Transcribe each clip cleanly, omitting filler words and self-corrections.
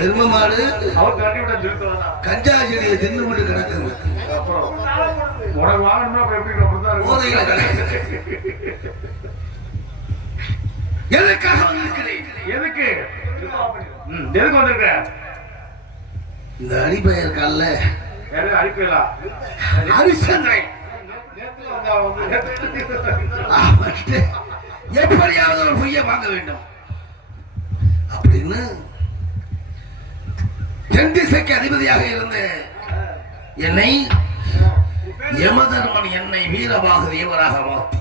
எரும மாடு கஞ்சா செடியை தின்னு கொண்டு கிடக்குது. போதையில எதுக்காக வந்திருக்கிறேன்? எதுக்கு வந்திருக்க? இந்த அடிப்பெயர் கல்ல அடிப்பெயலா அரிசனை எப்படியாவது ஒரு பொய்ய வாங்க வேண்டும் அப்படின்னு தென் திசைக்கு அதிபதியாக இருந்த என்னை யமதர்மன் என்னை வீரமாக தேவராக மாற்றி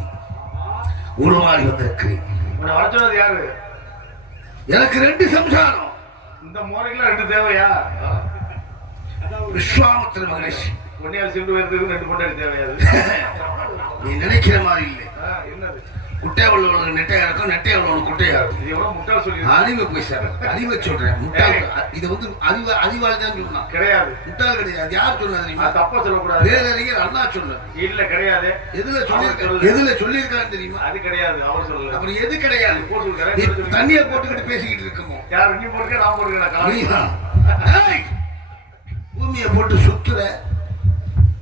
உருமாறி வந்திருக்கிறேன். யாரு? எனக்கு 2 சம்சாரம். இந்த முறைக்கெல்லாம் 2 தேவையா? விஸ்வாமித்திர மகரிஷி ஒன்னியால் சிந்து வருது 2 பொண்டாடி தேவையாது. நீ நினைக்கிற மாதிரி இல்லை. என்னது? குட்டையா உள்ளவனுக்கு நெட்டையா இருக்கும், நெட்டையா உள்ளவனுக்கு குட்டையா இருக்கும். முட்டாள் சொல்லி அறிவை போய் சார், அறிவை சொல்றேன். முட்டாள் இது வந்து அறிவாளி தான் சொன்னான், கிடையாது முட்டாள் கிடையாது. யார் சொன்னா தெரியுமா? தப்பா சொல்லக்கூடாது. பேரறிஞர் அண்ணா சொன்னார். இல்ல கிடையாது. எதுல சொல்லியிருக்கான்னு தெரியுமா? அது கிடையாது, அவர் சொல்லல. அப்புறம் எது கிடையாது? தண்ணியை போட்டுக்கிட்டு பேசிக்கிட்டு இருக்கோம். யார் நீ போட்டுக்க, நான் போட்டுக்கிறேன். பூமியை போட்டு சுத்துற,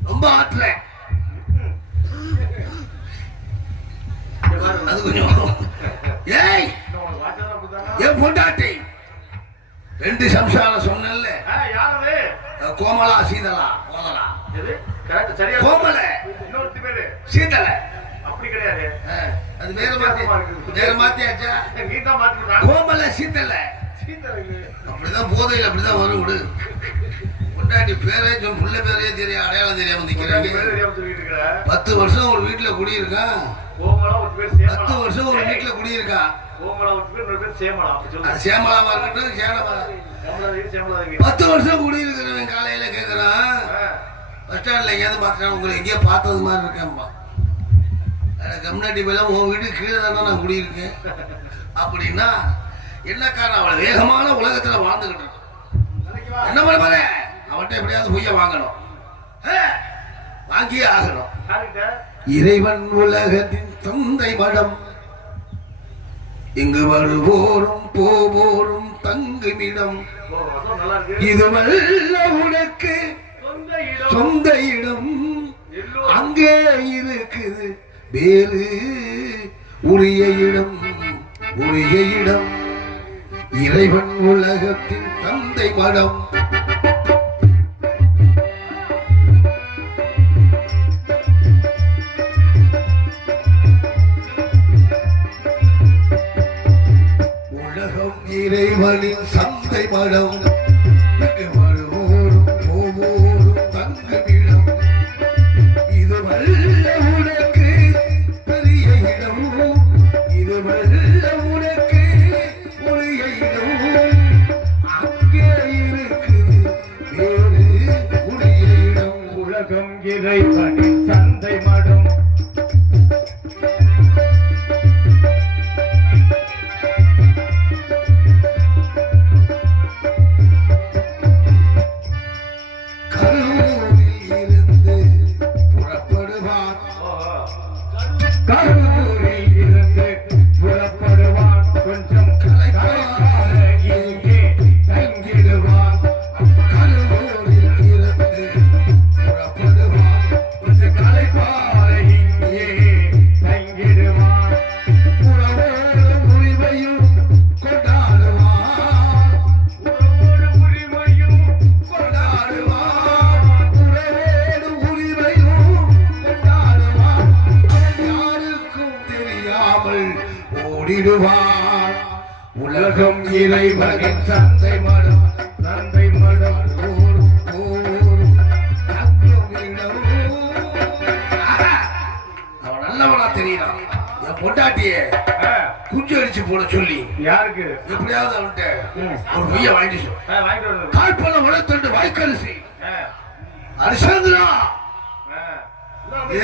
ரொம்ப ஆற்றுற. அது கொஞ்சம் ஏய் என் பொண்டாட்டி 2 சம்சாரம் சொன்னேன்ல. கோமலா சீதலா கோதலா கோமல சீதல அப்படி கிடையாது. அது வேற மாத்தியாச்சா? கோமல சீதல அப்படிதான் போதையில் அப்படிதான் வரும். விடு பொண்டாட்டி பேரே புள்ள பேரே தெரியும், அடையாளம் தெரியாம நிக்கிறாங்க. 10 வருஷம் ஒரு வீட்டுல குடியிருக்கான். 10 வருஷம் ஒரு வீட்டுல குடியிருக்கான். சேமலாமா இருக்கட்டும், சேலமா 10 வருஷம் குடியிருக்கிறவன் காலையில கேட்கறான், பஸ் ஸ்டாண்ட்ல எங்கேயாவது பார்த்தான், உங்களை எங்கேயோ பார்த்தது மாதிரி இருக்கேன்பா. கம்யூனிட்டி மேல உன் வீடு கீழே தானே நான் குடியிருக்கேன் அப்படின்னா என்ன காரணம்? அவளை வேகமான உலகத்துல வாழ்ந்துகிட்டு இருக்கான். என்ன பண்ண பாரு, அவன்கிட்ட எப்படியாவது பொய்ய வாங்கணும், வாங்கியே ஆகணும். இறைவன் உலகத்தின் தந்தை மடம், இங்கு வருவோரும் போவோரும் தங்குமிடம், இதுவல்ல உனக்கு சொந்த இடம், அங்கே இருக்குது வேறு உரிய இடம், உரிய இடம். இறைவன் உலகத்தின் தந்தை மடம். உலகம் இறைவனின் சந்தை மடம், வருவோரும் போவோரும் தங்குமிடம், இது வல்ல உனக்கு பெரிய இடம், இது வல்ல உனக்கு உரிய இடம், அங்கே இருக்குது வேறு உரிய இடம். உலகம் இறைவனின் சந்தை மடம், கரூரில் இருந்து புறப்படுவான், கொஞ்சம் களைப்பார இங்கே தங்கிடுவான். கரூரில் இருந்து புறப்படுவான், கொஞ்சம் களைப்பார இங்கே தங்கிடுவான். உறவோடு உரிமையும் கொண்டாடுவான், உறவோடு உரிமையும் கொண்டாடுவான், உறவோடு உரிமையும் கொண்டாடுவான். யாருக்கும் தெரியாமல் ஓடிடுவான். உலகம் இறைவனின் சந்தை மடம், சந்தை மடம். ஓடும் போரும் தங்குமிடம். அவன் நல்லவனா தெரியறான். என் பொண்டாட்டியே குஞ்சு அடிச்சு போட சொல்லி யாருக்கு? எப்படியாவது அவன்கிட்ட ஒரு பொய்ய வாங்கிட்டு வாங்கிட்டு வருது. கால்பன உழைத்தண்டு வாய்க்கரிசி அரிசந்திரா ஏ